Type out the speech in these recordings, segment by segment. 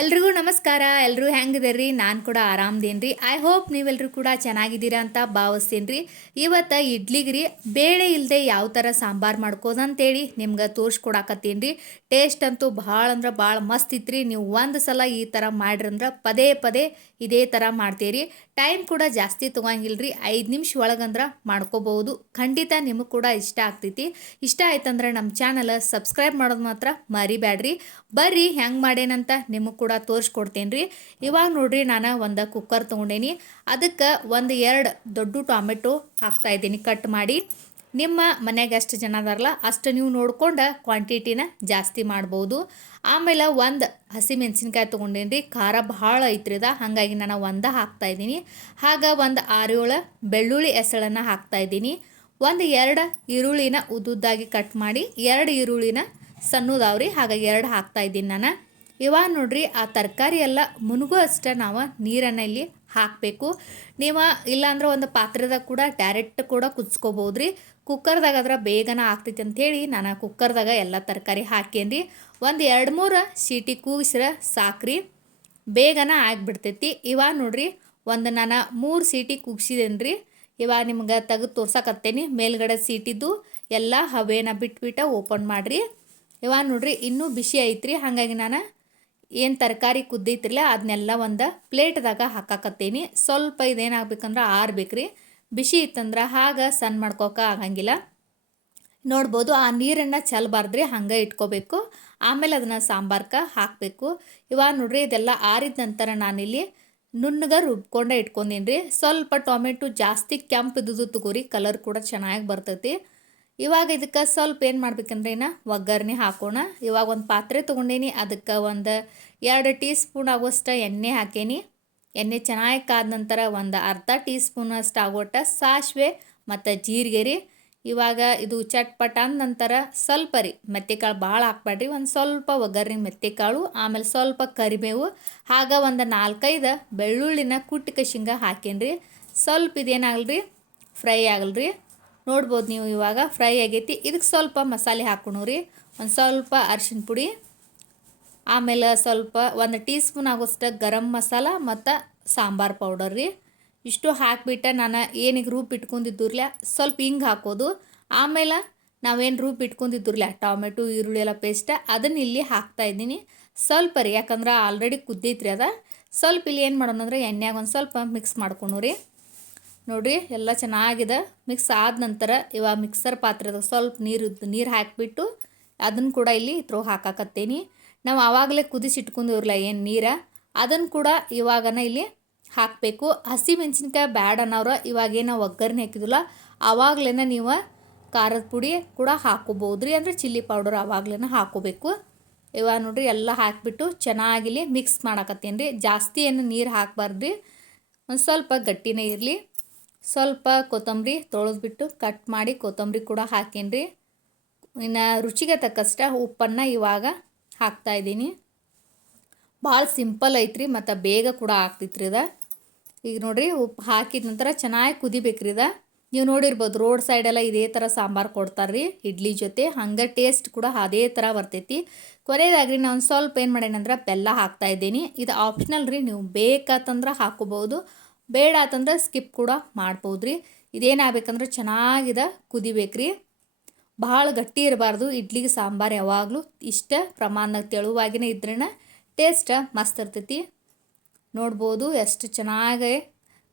ಎಲ್ರಿಗೂ ನಮಸ್ಕಾರ ಎಲ್ಲರೂ ಹೆಂಗಿದೀರಿ? ನಾನು ಕೂಡ ಆರಾಮದೇನ್ರಿ. ಐ ಹೋಪ್ ನೀವೆಲ್ಲರೂ ಕೂಡ ಚೆನ್ನಾಗಿದ್ದೀರಾ ಅಂತ ಭಾವಿಸ್ತೀನಿ ರೀ ಇವತ್ತು ಇಡ್ಲಿಗೆ ರೀ ಬೇಳೆ ಇಲ್ಲದೆ ಯಾವ ಥರ ಸಾಂಬಾರು ಮಾಡ್ಕೋದಂತೇಳಿ ನಿಮ್ಗೆ ತೋರಿಸ್ಕೊಡಾಕತ್ತೀನಿ ರೀ ಟೇಸ್ಟ್ ಅಂತೂ ಭಾಳ ಅಂದ್ರೆ ಭಾಳ ಮಸ್ತ್ ಇತ್ತು ನೀವು ಒಂದು ಸಲ ಈ ಥರ ಮಾಡ್ರಂದ್ರೆ ಪದೇ ಪದೇ ಇದೇ ಥರ ಮಾಡ್ತೀರಿ. ಟೈಮ್ ಕೂಡ ಜಾಸ್ತಿ ತೊಗೊಂಗಿಲ್ಲ ಐದು ನಿಮಿಷ ಒಳಗಂದ್ರೆ ಮಾಡ್ಕೋಬಹುದು. ಖಂಡಿತ ನಿಮಗೆ ಕೂಡ ಇಷ್ಟ ಆಗ್ತೈತಿ. ಇಷ್ಟ ಆಯ್ತಂದ್ರೆ ನಮ್ಮ ಚಾನಲ್ ಸಬ್ಸ್ಕ್ರೈಬ್ ಮಾಡೋದು ಮಾತ್ರ ಮರಿಬೇಡ್ರಿ ಬರ್ರಿ, ಹೆಂಗೆ ಮಾಡೇನಂತ ನಿಮಗೆ ಕೂಡ ತೋರಿಸ್ಕೊಡ್ತೇನೆ ರೀ ಇವಾಗ ನೋಡ್ರಿ ನಾನು ಒಂದು ಕುಕ್ಕರ್ ತೊಗೊಂಡೇನಿ. ಅದಕ್ಕೆ ಒಂದು ಎರಡು ದೊಡ್ಡ ಟೊಮೆಟೊ ಹಾಕ್ತಾ ಇದ್ದೀನಿ ಕಟ್ ಮಾಡಿ. ನಿಮ್ಮ ಮನೆಗೆ ಎಷ್ಟು ಜನ ಅದಾರಲ್ಲ ಅಷ್ಟು ನೀವು ನೋಡ್ಕೊಂಡು ಕ್ವಾಂಟಿಟಿನ ಜಾಸ್ತಿ ಮಾಡ್ಬೋದು. ಆಮೇಲೆ ಒಂದು ಹಸಿಮೆಣ್ಸಿನ್ಕಾಯಿ ತೊಗೊಂಡೇನಿ ರೀ ಖಾರ ಭಾಳ ಐತ್ರಿದ ಹಾಗಾಗಿ ನಾನು ಒಂದು ಹಾಕ್ತಾ ಇದ್ದೀನಿ. ಹಾಗ ಒಂದು ಆರೇಳು ಬೆಳ್ಳುಳ್ಳಿ ಹೆಸಳನ್ನು ಹಾಕ್ತಾ ಇದ್ದೀನಿ. ಒಂದು ಎರಡು ಈರುಳ್ಳಿನ ಉದ್ದುದ್ದಾಗಿ ಕಟ್ ಮಾಡಿ. ಎರಡು ಈರುಳ್ಳಿನ ಸಣ್ಣದಾವ್ರಿ. ಹಾಗಾಗಿ ಎರಡು ಹಾಕ್ತಾ ಇದ್ದೀನಿ ನಾನು. ಇವಾಗ ನೋಡ್ರಿ, ಆ ತರಕಾರಿ ಎಲ್ಲ ಮುನುಗೂ ಅಷ್ಟೇ ನಾವು ನೀರನ್ನು ಇಲ್ಲಿ ಹಾಕಬೇಕು. ನೀವು ಇಲ್ಲಾಂದ್ರೆ ಒಂದು ಪಾತ್ರೆದಾಗ ಕೂಡ ಡೈರೆಕ್ಟ್ ಕೂಡ ಕುದಿಸ್ಕೋಬೋದು ರೀ ಕುಕ್ಕರ್ದಾಗ ಅದ್ರ ಬೇಗನ ಆಗ್ತೈತಿ ಅಂಥೇಳಿ ನಾನು ಕುಕ್ಕರ್ದಾಗ ಎಲ್ಲ ತರಕಾರಿ ಹಾಕೇನಿ ಒಂದು ಎರಡು ಮೂರು ಸೀಟಿ ಕೂಗಿಸ್ರೆ ಸಾಕ್ರಿ. ಬೇಗನ ಆಗಿಬಿಡ್ತೈತಿ. ಇವಾಗ ನೋಡ್ರಿ, ಒಂದು ನಾನು ಮೂರು ಸೀಟಿ ಕೂಗ್ಸಿದೇನೆ ರೀ ಇವಾಗ ನಿಮ್ಗೆ ತೆಗೆದು ತೋರ್ಸಕತ್ತೇನಿ, ಮೇಲ್ಗಡೆ ಸೀಟಿದ್ದು ಎಲ್ಲ ಹವೇನ ಬಿಟ್ಬಿಟ್ಟು ಓಪನ್ ಮಾಡಿರಿ. ಇವಾಗ ನೋಡ್ರಿ, ಇನ್ನೂ ಬಿಸಿ ಐತ್ರಿ, ಹಾಗಾಗಿ ನಾನು ಏನು ತರಕಾರಿ ಕುದ್ದೈತಿರಲ್ಲ ಅದನ್ನೆಲ್ಲ ಒಂದು ಪ್ಲೇಟ್ದಾಗ ಹಾಕಾಕತ್ತೀನಿ. ಸ್ವಲ್ಪ ಇದೇನಾಗಬೇಕಂದ್ರೆ ಆರ್ಬೇಕ್ರಿ ಬಿಸಿ ಇತ್ತಂದ್ರೆ ಹಾಗೆ ಸಣ್ಣ ಮಾಡ್ಕೋಕೆ ಆಗಂಗಿಲ್ಲ. ನೋಡ್ಬೋದು ಆ ನೀರನ್ನು ಚಲ್ಬಾರ್ದ್ರಿ ಹಂಗೆ ಇಟ್ಕೋಬೇಕು. ಆಮೇಲೆ ಅದನ್ನು ಸಾಂಬಾರ್ಕ ಹಾಕಬೇಕು. ಇವಾಗ ನೋಡ್ರಿ ಇದೆಲ್ಲ ಆರಿದ ನಂತರ ನಾನಿಲ್ಲಿ ನುಣ್ಣಗೆ ರುಬ್ಕೊಂಡೆ ಇಟ್ಕೊಂಡೀನಿ ರೀ ಸ್ವಲ್ಪ ಟೊಮೆಟೊ ಜಾಸ್ತಿ ಕೆಂಪು ಇದ್ದುದು ತಗೋರಿ, ಕಲರ್ ಕೂಡ ಚೆನ್ನಾಗಿ ಬರ್ತೈತಿ. ಇವಾಗ ಇದಕ್ಕೆ ಸ್ವಲ್ಪ ಏನು ಮಾಡ್ಬೇಕಂದ್ರೆ ಇನ್ನು ಒಗ್ಗರಣೆ ಹಾಕೋಣ. ಇವಾಗ ಒಂದು ಪಾತ್ರೆ ತೊಗೊಂಡೇನಿ, ಅದಕ್ಕೆ ಒಂದು ಎರಡು ಟೀ ಸ್ಪೂನ್ ಆಗೋಷ್ಟು ಎಣ್ಣೆ ಹಾಕೇನಿ. ಎಣ್ಣೆ ಚೆನ್ನಾಗಿ ಕಾದ ನಂತರ ಒಂದು ಅರ್ಧ ಟೀ ಸ್ಪೂನ್ ಅಷ್ಟು ಆಗೋಟ ಸಾಸಿವೆ ಮತ್ತು ಜೀರಿಗೆ ರೀ ಇವಾಗ ಇದು ಚಟ್ಪಟ ಅಂದ ನಂತರ ಸ್ವಲ್ಪ ರೀ ಮೆತ್ತೆಕಾಳು ಭಾಳ ಹಾಕ್ಬೇಡ್ರಿ ಒಂದು ಸ್ವಲ್ಪ ಒಗ್ಗರಣೆ ಮೆತ್ತೆಕಾಳು, ಆಮೇಲೆ ಸ್ವಲ್ಪ ಕರಿಬೇವು ಆಗ ಒಂದು ನಾಲ್ಕೈದು ಬೆಳ್ಳುಳ್ಳಿನ ಕುಟ್ಟಿ ಕಶಿಂಗ ಹಾಕೇನ್ರಿ. ಸ್ವಲ್ಪ ಇದೇನಾಗಲ್ರಿ ಫ್ರೈ ಆಗಲ್ರಿ. ನೋಡ್ಬೋದು ನೀವು ಇವಾಗ ಫ್ರೈ ಆಗೈತಿ. ಇದಕ್ಕೆ ಸ್ವಲ್ಪ ಮಸಾಲೆ ಹಾಕೋಣ ರೀ. ಒಂದು ಸ್ವಲ್ಪ ಅರ್ಶಿಣ ಪುಡಿ, ಆಮೇಲೆ ಸ್ವಲ್ಪ ಒಂದು ಟೀ ಸ್ಪೂನ್ ಆಗೋಷ್ಟು ಗರಂ ಮಸಾಲ ಮತ್ತು ಸಾಂಬಾರು ಪೌಡರ್ ರೀ. ಇಷ್ಟು ಹಾಕಿಬಿಟ್ಟು ನಾನು ಏನೀಗ ರೂಪ್ ಇಟ್ಕೊಂಡಿದ್ದುರ್ಲ ಸ್ವಲ್ಪ ಹಿಂಗೆ ಹಾಕೋದು. ಆಮೇಲೆ ನಾವೇನು ರೂಪ್ ಇಟ್ಕೊಂಡಿದ್ದುರ್ಲ ಟೊಮೆಟೊ, ಈರುಳ್ಳಿ ಎಲ್ಲ ಪೇಸ್ಟ್ ಅದನ್ನ ಇಲ್ಲಿ ಹಾಕ್ತಾ ಇದ್ದೀನಿ. ಸ್ವಲ್ಪ ರೀ, ಯಾಕಂದ್ರೆ ಆಲ್ರೆಡಿ ಕುದ್ದೈತ್ರಿ ಅದ. ಸ್ವಲ್ಪ ಇಲ್ಲಿ ಏನು ಮಾಡೋಣ ಅಂದ್ರೆ ಎಣ್ಣೆಗೆ ಒಂದು ಸ್ವಲ್ಪ ಮಿಕ್ಸ್ ಮಾಡ್ಕೊಂಡು ರೀ. ನೋಡಿರಿ, ಎಲ್ಲ ಚೆನ್ನಾಗಿದೆ. ಮಿಕ್ಸ್ ಆದ ನಂತರ ಇವಾಗ ಮಿಕ್ಸರ್ ಪಾತ್ರೆದಾಗ ಸ್ವಲ್ಪ ನೀರು ನೀರು ಹಾಕಿಬಿಟ್ಟು ಅದನ್ನು ಕೂಡ ಇಲ್ಲಿ ತ್ರೋ ಹಾಕಾಕತ್ತೇನಿ. ನಾವು ಆವಾಗಲೇ ಕುದಿಸಿಟ್ಕೊಂಡಿವ್ರಲ್ಲ ಏನು ನೀರ? ಅದನ್ನು ಕೂಡ ಇವಾಗನ ಇಲ್ಲಿ ಹಾಕಬೇಕು. ಹಸಿ ಮೆಣಸಿನ್ಕಾಯಿ ಬ್ಯಾಡ ಅನ್ನೋರು ಇವಾಗೇನು ಒಗ್ಗರಣೆ ಹಾಕಿದಿಲ್ಲ ಆವಾಗಲೇ ನೀವು ಖಾರದ ಪುಡಿ ಕೂಡ ಹಾಕೋಬೋದು ರೀ ಅಂದರೆ ಚಿಲ್ಲಿ ಪೌಡರ್ ಆವಾಗಲೇ ಹಾಕೋಬೇಕು. ಇವಾಗ ನೋಡ್ರಿ, ಎಲ್ಲ ಹಾಕಿಬಿಟ್ಟು ಚೆನ್ನಾಗಿಲ್ಲಿ ಮಿಕ್ಸ್ ಮಾಡಾಕತ್ತೀನಿ ರೀ. ಜಾಸ್ತಿ ಏನು ನೀರು ಹಾಕಬಾರ್ದು ಒಂದು ಸ್ವಲ್ಪ ಗಟ್ಟಿನೇ ಇರಲಿ. ಸ್ವಲ್ಪ ಕೊತ್ತಂಬರಿ ತೊಳೆದ್ಬಿಟ್ಟು ಕಟ್ ಮಾಡಿ ಕೊತ್ತಂಬರಿ ಕೂಡ ಹಾಕೀನಿ ಇನ್ನು ರುಚಿಗೆ ತಕ್ಕಷ್ಟ ಉಪ್ಪನ್ನು ಇವಾಗ ಹಾಕ್ತಾಯಿದ್ದೀನಿ ಭಾಳ ಸಿಂಪಲ್ ಐತ್ರಿ, ಮತ್ತು ಬೇಗ ಕೂಡ ಆಗ್ತೈತ್ರಿ ಇದು ಈಗ ನೋಡಿರಿ ಉಪ್ಪು ಹಾಕಿದ ನಂತರ ಚೆನ್ನಾಗಿ ಕುದಿಬೇಕ್ರಿ ಇದು ನೀವು ನೋಡಿರ್ಬೋದು, ರೋಡ್ ಸೈಡೆಲ್ಲ ಇದೇ ಥರ ಸಾಂಬಾರು ಕೊಡ್ತಾರೆ ರೀ ಇಡ್ಲಿ ಜೊತೆ. ಹಂಗೆ ಟೇಸ್ಟ್ ಕೂಡ ಅದೇ ಥರ ಬರ್ತೈತಿ. ಕೊನೆಯದಾಗ್ರಿ ನಾನು ಸ್ವಲ್ಪ ಏನು ಮಾಡೇನಂದ್ರೆ ಬೆಲ್ಲ ಹಾಕ್ತಾ ಇದ್ದೀನಿ. ಇದು ಆಪ್ಷನಲ್ ರೀ, ನೀವು ಬೇಕಾತಂದ್ರೆ ಹಾಕೋಬೋದು ಬೇಡ ಅಂತಂದ್ರೆ ಸ್ಕಿಪ್ ಕೂಡ ಮಾಡ್ಬೋದು ರೀ ಇದೇನಾಗಬೇಕಂದ್ರೆ ಚೆನ್ನಾಗಿದೆ ಕುದಿಬೇಕ್ರಿ. ಭಾಳ ಗಟ್ಟಿ ಇರಬಾರ್ದು. ಇಡ್ಲಿಗೆ ಸಾಂಬಾರು ಯಾವಾಗಲೂ ಇಷ್ಟ. ಪ್ರಮಾಣದಾಗ ತೆಳುವಾಗಿನೇ ಇದ್ರೇ ಟೇಸ್ಟ್ ಮಸ್ತ್ ಇರ್ತೈತಿ. ನೋಡ್ಬೋದು ಎಷ್ಟು ಚೆನ್ನಾಗಿ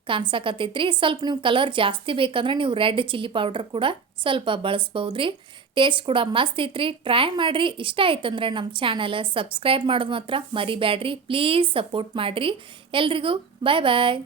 ಕಾಣ್ಸಕತ್ತೈತ್ರಿ. ಸ್ವಲ್ಪ ನೀವು ಕಲರ್ ಜಾಸ್ತಿ ಬೇಕಂದ್ರೆ ನೀವು ರೆಡ್ ಚಿಲ್ಲಿ ಪೌಡ್ರ್ ಕೂಡ ಸ್ವಲ್ಪ ಬಳಸ್ಬೋದು ರೀ ಟೇಸ್ಟ್ ಕೂಡ ಮಸ್ತ್ ಐತ್ರಿ. ಟ್ರೈ ಮಾಡಿರಿ. ಇಷ್ಟ ಆಯ್ತಂದ್ರೆ ನಮ್ಮ ಚಾನಲ್ ಸಬ್ಸ್ಕ್ರೈಬ್ ಮಾಡೋದು ಮಾತ್ರ ಮರಿಬೇಡ್ರಿ ಪ್ಲೀಸ್ ಸಪೋರ್ಟ್ ಮಾಡಿರಿ. ಎಲ್ರಿಗೂ ಬಾಯ್ ಬಾಯ್